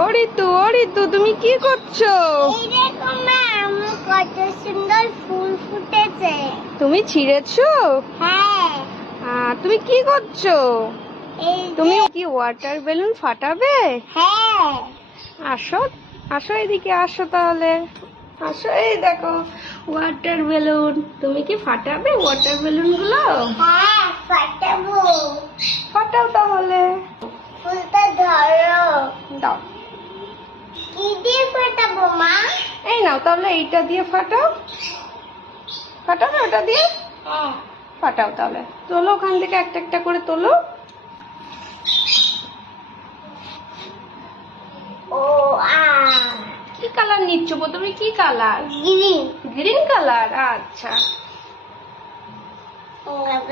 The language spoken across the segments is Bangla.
ও ঋতু তুমি কি করছো? এই দেখো ম্যাম, কত সুন্দর ফুল ফুটেছে। তুমি ছিঁড়েছো? হ্যাঁ। তুমি কি করছো? এই তুমি কি ওয়াটার বেলুন ফাটাবে? হ্যাঁ। আসো আসো, এদিকে আসো তাহলে। আসো, এই দেখো ওয়াটার বেলুন। তুমি কি ফাটাবে ওয়াটার বেলুন গুলো? হ্যাঁ, ফাটাবো। ফাটাও তাহলে। ফুলটা ধরো। দাও। কি দিয়ে ফাটাবো মা? এই নাও তাহলে, এইটা দিয়ে ফাটাও। ফাটাও না ওটা দিয়ে? হ্যাঁ। ফাটাও তাহলে। তোলো ওখান থেকে একটা একটা করে তোলো। ও কি কালার নিচ্ছ তুমি? কি কালার? গ্রিন। গ্রিন কালার, আচ্ছা।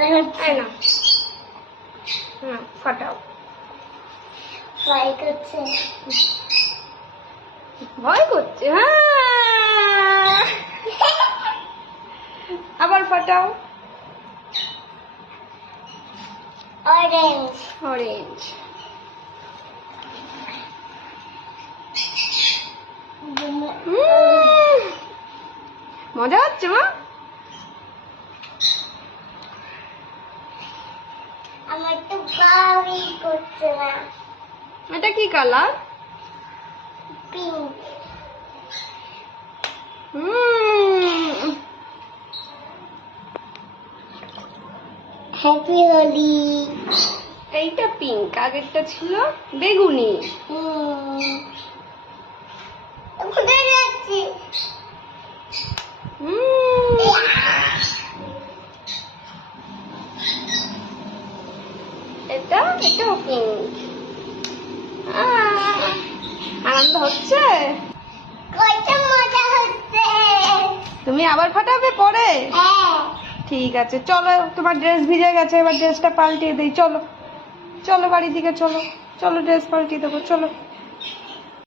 এই নাও। ফাটাও। ট্রাই করছে। ভয় করছে? হ্যাঁ, আবার ফাটাও। অরেঞ্জ। অরেঞ্জ। মজা হচ্ছে মা? আমার তো গাড়ি করছে না। এটা কি কালার? পিঙ্ক। হ্যাপি হোলি। এইটা পিঙ্ক, আগেরটা ছিল বেগুনি। কোথায় যাচ্ছি? এটাও পিঙ্ক। আনন্দ হচ্ছে? কত মজা হচ্ছে। তুমি আবার ফাটাবে পরে? হ্যাঁ। ঠিক আছে, চলো। তোমার ড্রেস ভিজে গেছে, এবার ড্রেসটা পাল্টিয়ে দেই। চলো চলো, বাড়ির দিকে চলো। চলো, ড্রেস পাল্টিয়ে দেবো, চলো।